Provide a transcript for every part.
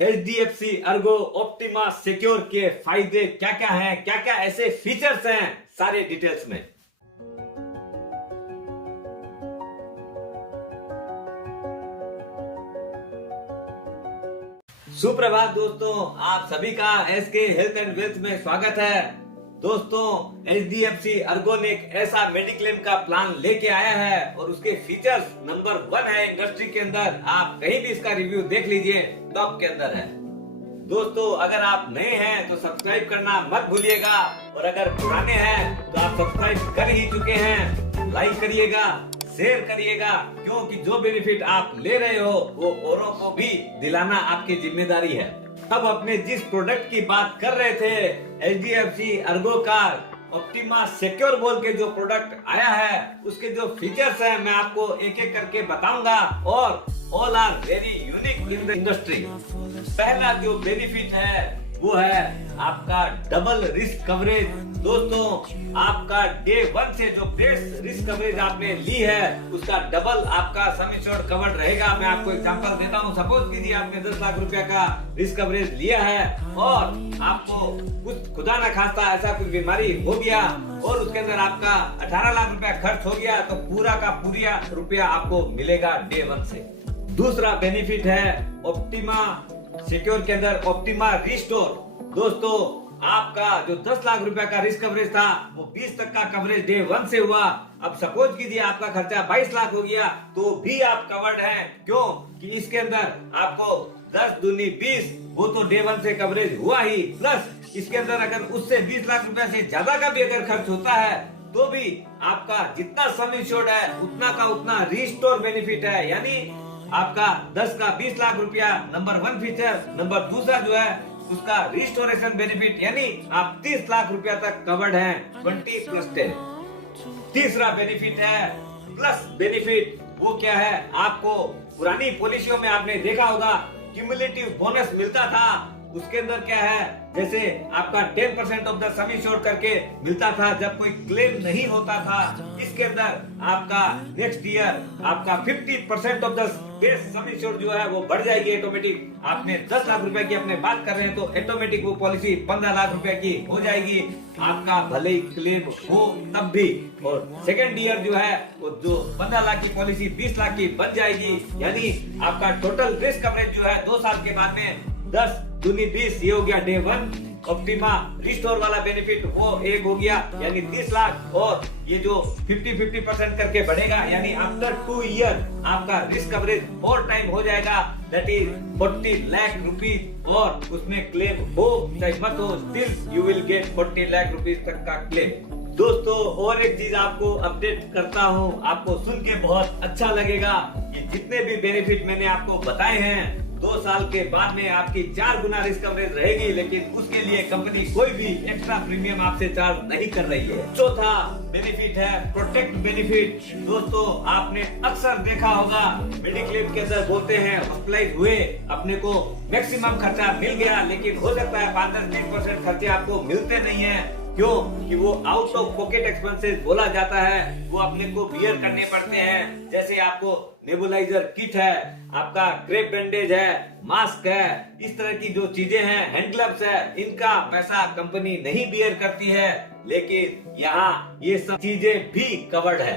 HDFC Ergo optima secure के फायदे क्या क्या हैं, क्या क्या ऐसे फीचर्स हैं, सारे डिटेल्स में। सुप्रभात दोस्तों, आप सभी का SK हेल्थ एंड वेल्थ में स्वागत है। दोस्तों, HDFC अर्गो ने एक ऐसा मेडिक्लेम का प्लान लेके आया है और उसके फीचर्स नंबर 1 है इंडस्ट्री के अंदर। आप कहीं भी इसका रिव्यू देख लीजिए, टॉप के अंदर है। दोस्तों, अगर आप नए हैं तो सब्सक्राइब करना मत भूलिएगा और अगर पुराने हैं तो आप सब्सक्राइब कर ही चुके हैं। लाइक करिएगा, शेयर करिएगा, क्योंकि जो बेनिफिट आप ले रहे हो वो औरों को भी दिलाना आपकी जिम्मेदारी है। अब अपने जिस प्रोडक्ट की बात कर रहे थे, HDFC अर्गो का ऑप्टिमा सिक्योर बोल के जो प्रोडक्ट आया है, उसके जो फीचर्स हैं मैं आपको एक एक करके बताऊंगा और all are very unique in the industry. पहला जो बेनिफिट है वो है आपका डबल रिस्क कवरेज। दोस्तों, आपका डे 1 से जो बेस रिस्क कवरेज आपने ली है उसका डबल आपका सम इंश्योर्ड कवर्ड रहेगा। मैं आपको एग्जांपल देता हूँ। सपोज कीजिए आपने 10 लाख रुपया का रिस्क कवरेज लिया है और आपको कुछ खुदा न खास्ता ऐसा कुछ बीमारी हो गया और उसके अंदर आपका 18 लाख रुपया खर्च हो गया, तो पूरा का पूरा रुपया आपको मिलेगा डे 1 से। दूसरा बेनिफिट है ऑप्टिमा सिक्योर के अंदर ऑप्टिमा रिस्टोर। दोस्तों, आपका जो 10 लाख रुपया का रिस्क कवरेज था वो 20 तक का कवरेज डे 1 से हुआ। अब सपोज कीजिए आपका खर्चा 22 लाख हो गया तो भी आप कवर्ड हैं। क्यों कि इसके अंदर आपको 10 दूनी 20, वो तो डे 1 से कवरेज हुआ ही, प्लस इसके अंदर अगर उससे 20 लाख रुपया से ज्यादा का भी अगर खर्च होता है तो भी आपका जितना सम इंश्योर्ड है उतना का उतना रिस्टोर बेनिफिट है। यानी आपका 10 का 20 लाख रुपया नंबर 1 फीचर। नंबर दूसरा जो है उसका रिस्टोरेशन बेनिफिट, यानी आप 30 लाख रुपया तक कवर्ड हैं 20 + 10। तीसरा बेनिफिट है प्लस बेनिफिट। वो क्या है, आपको पुरानी पॉलिसियों में आपने देखा होगा क्यूमुलेटिव बोनस मिलता था। उसके अंदर क्या है, जैसे आपका 10% ऑफ द सम इंश्योर्ड करके मिलता था जब कोई क्लेम नहीं होता था। इसके अंदर आपका नेक्स्ट ईयर आपका 50% of the base some insured जो है वो बढ़ जाएगी ऑटोमेटिक। आपने 10 लाख रुपए की अपने बात कर रहे हैं तो ऑटोमेटिक वो पॉलिसी 15 लाख रुपए की हो जाएगी, आपका भले ही क्लेम हो तब भी। और सेकेंड ईयर जो है वो जो 15 लाख की पॉलिसी 20 लाख की बन जाएगी। यानी आपका टोटल रिस्क कवरेज जो है 2 साल के बाद में 10 दूनी 20, ये हो गया डे 1। ऑप्टिमा रिस्टोर वाला बेनिफिट वो एक हो गया, यानी 30 लाख, और ये जो 50% करके बढ़ेगा, यानी आफ्टर 2 ईयर आपका रिस्क कवरेज और टाइम हो जाएगा, दैट इज 40 लाख रुपीज। और उसमें क्लेम हो चाहे मत हो, still you will get 40 lakh rupees तक का क्लेम। दोस्तों, और एक चीज आपको अपडेट करता हूँ, आपको सुन के बहुत अच्छा लगेगा। ये जितने भी बेनिफिट मैंने आपको बताए हैं 2 साल के बाद में आपकी 4 गुना रिस्क कवरेज रहेगी, लेकिन उसके लिए कंपनी कोई भी एक्स्ट्रा प्रीमियम आपसे चार्ज नहीं कर रही है। चौथा बेनिफिट है प्रोटेक्ट बेनिफिट। दोस्तों, आपने अक्सर देखा होगा मेडिक्लेम के अंदर बोलते हैं हॉस्पिटलाइज हुए, अपने को मैक्सिमम खर्चा मिल गया, लेकिन हो सकता है 5-10% खर्चे आपको मिलते नहीं है। क्यों कि वो आउट ऑफ पॉकेट एक्सपेंसेस बोला जाता है, वो अपने को बियर करने पड़ते हैं। जैसे आपको नेबुलाइजर किट है, आपका क्रेप बैंडेज है, मास्क है, इस तरह की जो चीजें हैं, हैंड ग्लव्स है, इनका पैसा कंपनी नहीं बियर करती है, लेकिन यहाँ ये सब चीजें भी कवर्ड है।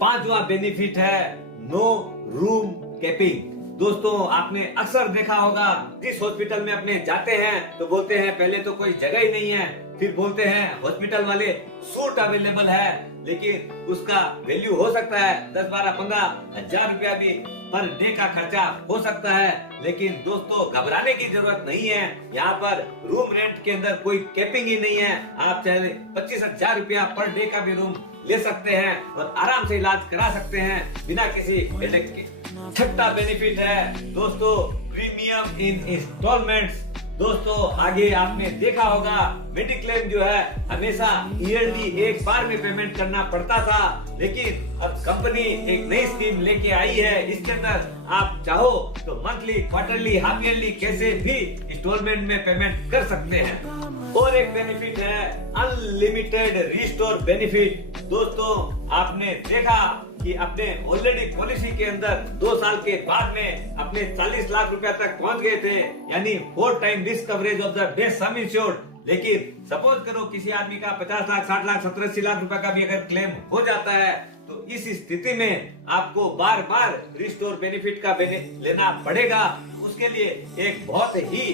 5वां बेनिफिट है नो रूम कैपिंग। दोस्तों, आपने अक्सर देखा होगा जिस हॉस्पिटल में अपने जाते हैं तो बोलते हैं पहले तो कोई जगह ही नहीं है, फिर बोलते हैं हॉस्पिटल वाले सूट अवेलेबल है, लेकिन उसका वैल्यू हो सकता है 10, 12, 15 हजार रुपया भी पर डे का खर्चा हो सकता है। लेकिन दोस्तों, घबराने की जरूरत नहीं है। यहाँ पर रूम रेंट के अंदर कोई कैपिंग ही नहीं है। आप चाहे 25,000 रुपया पर डे का भी रूम ले सकते हैं और आराम से इलाज करा सकते हैं बिना किसी हेडेक के। 6वां बेनिफिट है दोस्तों प्रीमियम इन इंस्टॉलमेंट्स। दोस्तों, आगे आपने देखा होगा मेडिक्लेम जो है हमेशा ईयरली एक बार में पेमेंट करना पड़ता था, लेकिन अब कंपनी एक नई स्कीम लेके आई है। इसके अंदर आप चाहो तो मंथली, क्वार्टरली, हाफ ईयरली कैसे भी इंस्टॉलमेंट में पेमेंट कर सकते हैं। और एक बेनिफिट है अनलिमिटेड रिस्टोर बेनिफिट। दोस्तों, आपने देखा कि अपने ऑलरेडी पॉलिसी के अंदर 2 साल के बाद में अपने 40 लाख रुपया तक पहुंच गए थे, यानी 4 time risk coverage of the best some insured. लेकिन सपोज करो किसी आदमी का 50 लाख, 60 लाख, 70-80 लाख रुपए का भी अगर क्लेम हो जाता है, तो इस स्थिति में आपको बार बार रिस्टोर बेनिफिट का लेना पड़ेगा। उसके लिए एक बहुत ही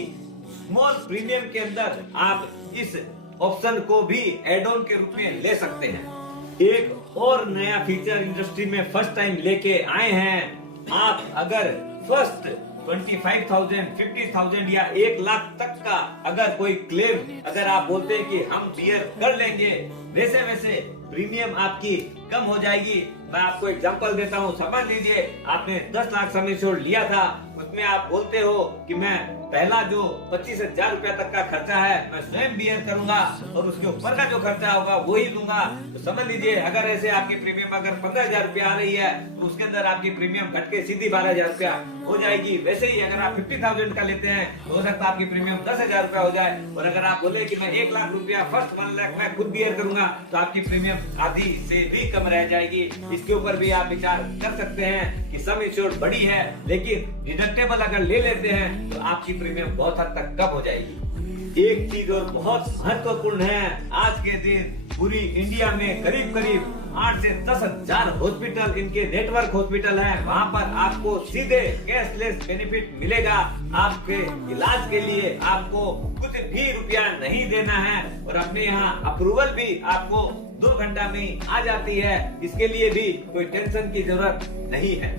स्मॉल प्रीमियम के अंदर आप इस ऑप्शन को भी एड ऑन के रूप में ले सकते हैं। एक और नया फीचर इंडस्ट्री में फर्स्ट टाइम लेके आए हैं। आप अगर फर्स्ट 25,000, 50,000 या 1 लाख तक का अगर कोई क्लेम अगर आप बोलते हैं कि हम बियर कर लेंगे, वैसे वैसे प्रीमियम आपकी कम हो जाएगी। मैं आपको एग्जांपल देता हूँ। समझ लीजिए आपने 10 लाख सम इंश्योर्ड लिया था, उसमें आप बोलते हो कि मैं पहला जो 25,000 रुपया तक का खर्चा है मैं स्वयं बियर करूंगा और उसके ऊपर का जो खर्चा होगा वो ही दूंगा। तो समझ लीजिए अगर ऐसे आपकी प्रीमियम अगर 15,000 रुपया आ रही है तो उसके अंदर आपकी प्रीमियम घट के सीधी 12,000 रुपया हो जाएगी। वैसे ही अगर आप 50,000 का लेते हैं तो हो सकता है आपकी प्रीमियम 10,000 रुपया हो जाए। और अगर आप बोले कि मैं 1 लाख रुपया फर्स्ट 1 लाख मैं खुद बियर करूंगा तो आपकी प्रीमियम आधी से भी कम रह जाएगी। इसके ऊपर भी आप विचार कर सकते हैं कि सम इंश्योर्ड बड़ी है लेकिन डिडक्टेबल अगर ले लेते हैं तो आपकी प्रीमियम बहुत हद तक कम हो जाएगी। एक चीज और बहुत महत्वपूर्ण है, आज के दिन पूरी इंडिया में करीब करीब 8 से 10,000 हॉस्पिटल इनके नेटवर्क हॉस्पिटल है। वहाँ पर आपको सीधे कैशलेस बेनिफिट मिलेगा। आपके इलाज के लिए आपको कुछ भी रुपया नहीं देना है और अपने यहाँ अप्रूवल भी आपको 2 घंटा में ही आ जाती है। इसके लिए भी कोई टेंशन की जरूरत नहीं है।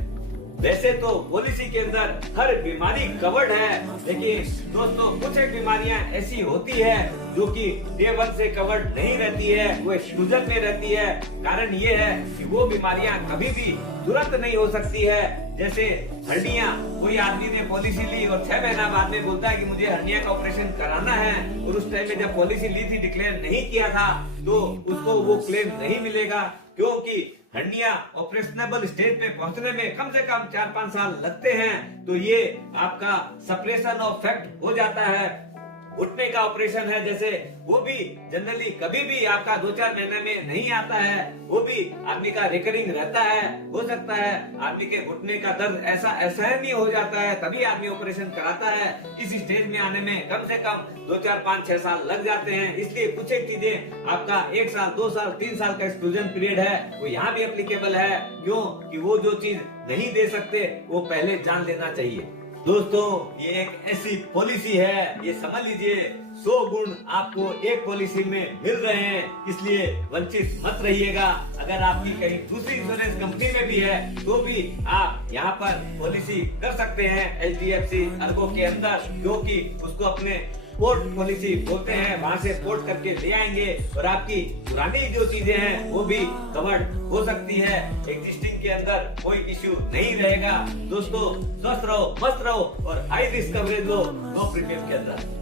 वैसे तो पॉलिसी के अंदर हर बीमारी कवर्ड है, लेकिन दोस्तों कुछ एक बीमारियां ऐसी होती है जो कि डे 1 से कवर्ड नहीं रहती है, वो एक्सक्लूजन में रहती है। कारण ये है कि वो बीमारियां कभी भी तुरंत नहीं हो सकती है। जैसे हर्निया, कोई आदमी ने पॉलिसी ली और 6 महीना बाद में बोलता है कि मुझे हर्निया का ऑपरेशन कराना है और उस टाइम में जब पॉलिसी ली थी डिक्लेयर नहीं किया था तो उसको वो क्लेम नहीं मिलेगा, क्योंकि हर्निया ऑपरेशनेबल स्टेज पे पहुंचने में कम से कम 4-5 साल लगते हैं। तो ये आपका सप्रेशन ऑफ फैक्ट हो जाता है। घुटने का ऑपरेशन है जैसे, वो भी जनरली कभी भी आपका 2-4 महीने में नहीं आता है, वो भी आदमी का रिकरिंग रहता है। हो सकता है आदमी के घुटने का दर्द ऐसा असहनीय हो जाता है तभी आदमी ऑपरेशन कराता है। इस स्टेज में आने में कम से कम 2-4-5-6 साल लग जाते हैं। इसलिए कुछ एक चीजें आपका 1 साल, 2 साल, 3 साल का एक्सक्लूजन पीरियड है वो यहाँ भी एप्लीकेबल है। क्यों कि वो जो चीज नहीं दे सकते वो पहले जान लेना चाहिए। दोस्तों ये एक ऐसी पॉलिसी है, ये समझ लीजिए 100 गुण आपको एक पॉलिसी में मिल रहे हैं, इसलिए वंचित मत रहिएगा। अगर आपकी कहीं दूसरी इंश्योरेंस कंपनी में भी है तो भी आप यहाँ पर पॉलिसी कर सकते हैं HDFC अर्गो के अंदर, क्योंकि उसको अपने पोर्ट पॉलिसी बोलते हैं, वहाँ से पोर्ट करके ले आएंगे और आपकी पुरानी जो चीजें हैं वो भी कवर्ड हो सकती है। एग्जिस्टिंग के अंदर कोई इश्यू नहीं रहेगा। दोस्तों स्वस्थ रहो, मस्त रहो और हाई रिस्क कवरेज लो लो प्रीमियम के अंदर।